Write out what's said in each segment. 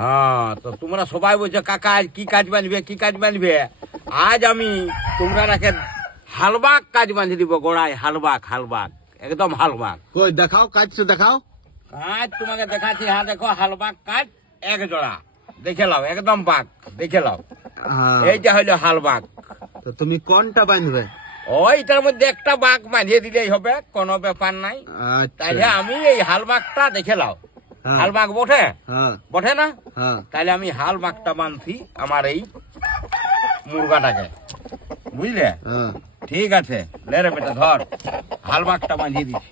হ্যাঁ, তো তোমরা সবাই বলছো কাকা আজ কি কাজ বাঁধবে কি কাজ বাঁধবে। আজ আমি তোমরা রাখে হালবাগ কাজ বাঁধে দিব গোড়ায়, হালবাগ হালবাগ একদম হালবাগ কই দেখাও, কাজটা দেখাও। কাজ তোমাকে দেখাচ্ছি। হ্যাঁ দেখো, হালবাগ কাজ এক জোড়া দেখে লাও, একদম বাঘ দেখে লাও। হ্যাঁ, এইটা হলো হালবাগ। তো তুমি কোনটা বাঁধবে? ওইটার মধ্যে একটা বাঘ বাঁধিয়ে দিলেই হবে, কোনো ব্যাপার নাই। আচ্ছা। তাইলে আমি এই হালবাগটা দেখে লাও। হ্যাঁ। হালবাগ বটে হ্যাঁ বটে না? হ্যাঁ। তাহলে আমি হালবাগটা বাঁধছি আমার এই মুরগাটাকে, বুঝলে? হ্যাঁ। ঠিক আছে, লে রে বেটা ধর, হালবাগটা বাঁধিয়ে দিচ্ছি।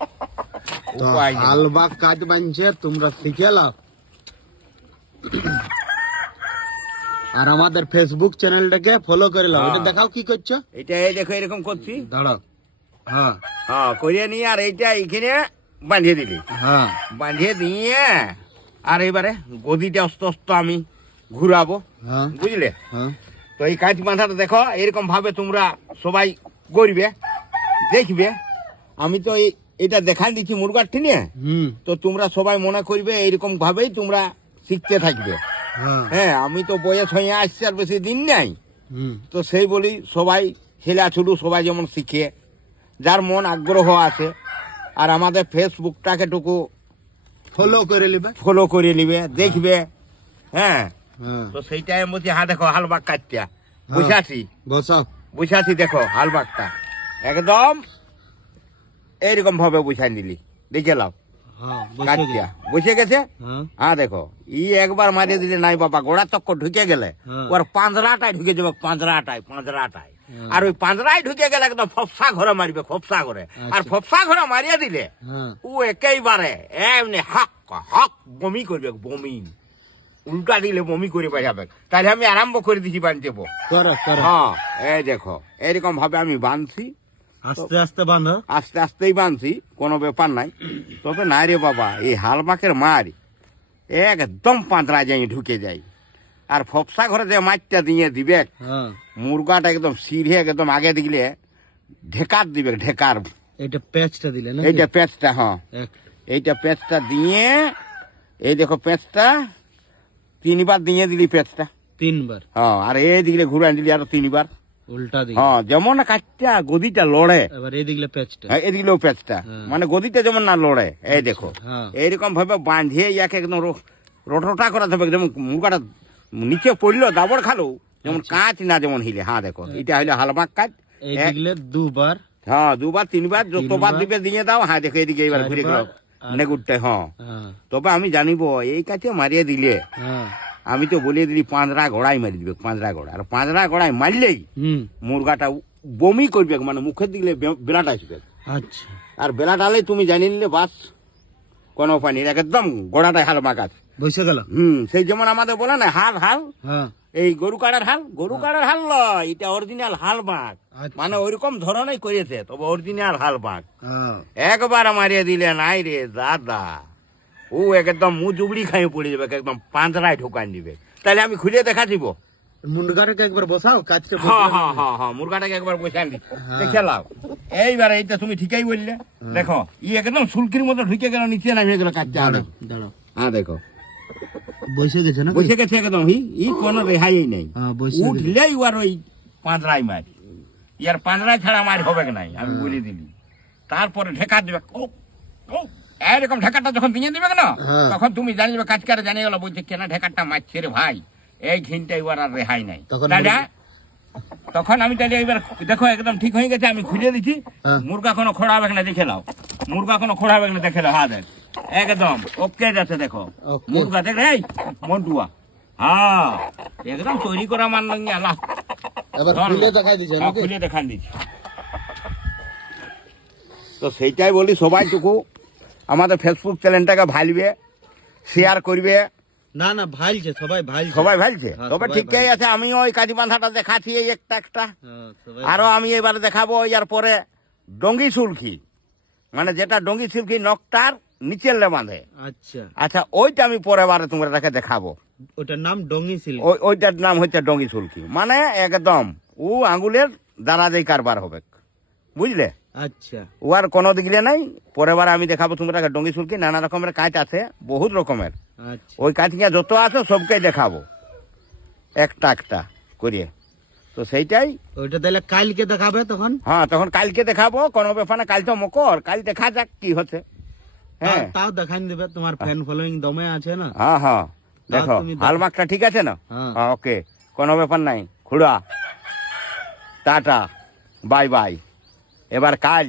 তো উপায় নেই। হালবাগ কাজ বাঁধছে, তোমরা শিখে লাও। আর আমাদের ফেসবুক চ্যানেলটাকে ফলো করে লাও। এটা দেখাও কি করছো। এটা এই দেখো এরকম করছি। দাঁড়াও। হ্যাঁ হ্যাঁ, করিয়ে নিয়ে আর এইটা এইখানে বাঁধিয়ে দিলি। হ্যাঁ বাঁধিয়ে দিয়ে আর এবারে গদিটা আস্তে আস্তে আমি ঘুরাবো, হ্যাঁ বুঝলে? হ্যাঁ। তো এই কাজ বাঁধাটা দেখো এরকম ভাবে তোমরা সবাই করবে, দেখবে। আমি তো এটা দেখান দিচ্ছি মুরগার ঠিনে। হুম। তো তোমরা সবাই মনে করবে এইরকম ভাবেই তোমরা শিখতে থাকবে। হ্যাঁ। হ্যাঁ, আমি তো বয়স হয়ে আসছে, আর বেশি দিন নাই। হুম। তো সেই বলি সবাই ছেলে ছোট সবাই যেমন শিখে, যার মন আগ্রহ আছে। আর আমাদের ফেসবুকটাকে টুকু ফলো করে নিবে। ফলো করে নিবে, দেখবে। হ্যাঁ, হ্যাঁ। তো সেইটাই আমি বলছি। হ্যাঁ দেখো হালবাগ কাটটা বুঝাছি, বসাও। বুঝাছি। দেখো হালবাগটা একদম এইরকম ভাবে বুঝাই দিলি, দেখে লাও। হ্যাঁ বসে কাটটা গেছে। বুঝে গেছে। হ্যাঁ হ্যাঁ দেখো, একবার মারিয়ে দিলে নাই বাবা, গোড়া তক্ক ঢুকে গেলে হ্যাঁ। ওর পাঁজরাটায় ঢুকে যাবে, পাঁজরাটায়। আর ওই পাঁজরায় ঢুকে গেলে একদম ফপসা ঘরে মারবে, ফপসা ঘরে। আর আচ্ছা। ফপসা ঘরে মারিয়ে দিলে হ্যাঁ। ও একেবারে এমনি হক হক বমি করবে, বমি। উল্টা দিলে বমি করে বাজাবে। তাহলে আমি আরম্ভ করে দিচ্ছি বাঁধতে। করো করো। হ্যাঁ, এই দেখো এরকম ভাবে আমি বাঁধছি। আস্তে আস্তে বাঁধো। আস্তে আস্তেই বাঁধছি, কোনো ব্যাপার নাই। তবে না রে বাবা, এই হালবাকের মার একদম পাঁতরা যাই ঢুকে যায়। আর ফপসা ঘরে যে মাছটা দিয়ে দিবে, হ্যাঁ। মুরগাটা একদম সিধে একদম আগে দিলে ঢেকার দিবে, ঢেকার। এটা পেঁচটা দিলে না? এইটা পেঁচটা, হ্যাঁ এক। এইটা পেঁচটা দিয়ে, এই দেখো পেঁচটা তিনবার দিয়ে দিলি পেঁচটা। তিনবার। হ্যাঁ, আর এই দিলে ঘুরাই দিলি আরো তিনবার। উল্টা দিকে। হ্যাঁ, যেমন কাঠটা গদিটা লড়ে, এবার এই দিকলে পেঁচটা। হ্যাঁ, এদিকেও পেঁচটা, হ্যাঁ। মানে গদিটা যেমন না লড়ে। এই দেখো হ্যাঁ। এইরকম ভাবে বাঁধিয়ে ইয়াকে একদম রোটা করাতে হবে, যেমন মুরগাটা নিচে পড়লো দাবড় খালো, যেমন কাঁচ না যেমন হিলে। হ্যাঁ দেখো, এটা হইলো হালবাগ কাজ। এই দিকলে দুবার। হ্যাঁ, দুবার তিনবার যতবার তিনবার। দিবে দিয়ে দাও। হ্যাঁ দেখো এদিকে এবার ঘুরে গেল আর- নেগুরটা। হ্যাঁ, হ্যাঁ তবে আমি জানিব এই কাছে মারিয়ে দিলে, হ্যাঁ। আমি তো বলিয়ে দিলি পাঁচরা ঘোড়াই মারি দিবে, পাঁচরা ঘোড়া। আর পাঁচরা ঘোড়ায় মারলেই হুম। মুরগাটা বমি করবে, মানে মুখের দিকে বেলাটা আসবে। আচ্ছা। আর বেলা ডালে তুমি জানি নিলে বাস, কোনো পানি একদম গোড়াটায় হাল মাকাত। বসে গেল। সেই যেমন আমাদের বলে না হাল হাল, হ্যাঁ। এই গরু কাটার হাল, গরু কাটার হাল নয়, এটা অরিজিনাল হাল বাঘ। আচ্ছা। মানে ওইরকম ধরনের করেছে, তবে অরিজিনাল হাল বাঘ। হ্যাঁ। একবার মারিয়ে দিলে নাই রে দাদা, ও একদম মুখ জুবড়ি খাইয়ে পড়ে যাবে, একদম পাঁচরায় ঢোকান দিবে। তাহলে আমি খুলে দেখা দিব। মুন্ডগাটাকে একবার বসাও, কাজটা হ্যাঁ হ্যাঁ হ্যাঁ হ্যাঁ, মুরগাটাকে একবার বসে দিই, দেখে লাও। এইবার এইটা তুমি ঠিকই বললে। দেখো একদম সুলকির মতো ঢুকে গেল, নিচে নামিয়ে গেল কাজটা। দাঁড়াও। হ্যাঁ দেখো বসে গেছে না? বসে গেছে একদম, ই কোনো রেহাই নেই। হ্যাঁ বসে গেছে। উঠলেই আর ওই পাঁচরাই মার, ইয়ার পাঁচরাই ছাড়া মার হবে নাই, আমি বলে দিলি। তারপরে ঢেকা দিবে, এরকম ঢেকাটা যখন দিয়ে দিবে না, হ্যাঁ। তখন তুমি জানিবে কাজ করে জানিয়ে গেল, বলছে কেন ঢেকাটা মারছে রে ভাই, এই ঘিনটা এবার আর রেহাই নাই। তখন তাহলে তখন আমি তাহলে এবার দেখো একদম ঠিক হয়ে গেছে, আমি খুলে দিচ্ছি। হ্যাঁ। মুরগা কোনো খোড়া হবে না, দেখে নাও। মুরগা কোনো খোড়া হবে না, দেখে নাও। হ্যাঁ দেখ একদম ওকে যাচ্ছে, দেখো ওকে। মুরগা দেখে এই মন্টুয়া। হ্যাঁ, একদম তৈরি করা মান নয় আল্লাহ। এবার খুলে দেখাই দিছে হ্যাঁ, নাকি? খুলে দেখান দিচ্ছি। তো সেইটাই বলি, সবাই টুকু আমাদের ফেসবুক চ্যানেলটাকে ভালবে, শেয়ার করবে। না না, ভাইলছে সবাই, ভাইলছে সবাই ভালছে, হ্যাঁ, তবে সবাই ঠিকই ভালছে। আছে। আমি ওই কাজী বাঁধাটা দেখাচ্ছি এই একটা একটা, হ্যাঁ, সবাই আরো আমি এবারে দেখাবো ইয়ার পরে ডঙ্গি সুলকি, মানে যেটা ডঙ্গি সুলকি নকটার নিচের লে বাঁধে। আচ্ছা। আচ্ছা, ওইটা আমি পরে বারে তোমরা দেখাবো। ওটার নাম ডঙ্গি সিল্ক। ওইটার নাম হচ্ছে ডঙ্গি সুলকি, মানে একদম ও আঙ্গুলের দানা দিয়ে কারবার হবে, বুঝলে? আচ্ছা ও আর কোনো দিকলে নাই। পরের বার আমি দেখাবো তোমরা ডঙ্গি সুরকি নানা রকমের কাজ আছে, বহুত রকমের। আচ্ছা ওই কাজ নিয়ে যত আছে সবকে দেখাবো একটা একটা করিয়ে। তো সেইটাই, ওইটা তাহলে কালকে দেখাবে তখন? হ্যাঁ তখন কালকে দেখাবো, কোনো ব্যাপার না। কাল তো মকর, কাল দেখা যাক কি হচ্ছে। হ্যাঁ তাও দেখাই দেবে, তোমার ফ্যান ফলোইং দমে আছে না। হ্যাঁ হ্যাঁ দেখো তুমি দেখো। হালমার্কটা ঠিক আছে না? হ্যাঁ। হ্যাঁ ওকে, কোনো ব্যাপার নাই। খুড়া টাটা, বাই বাই। এবার কাজ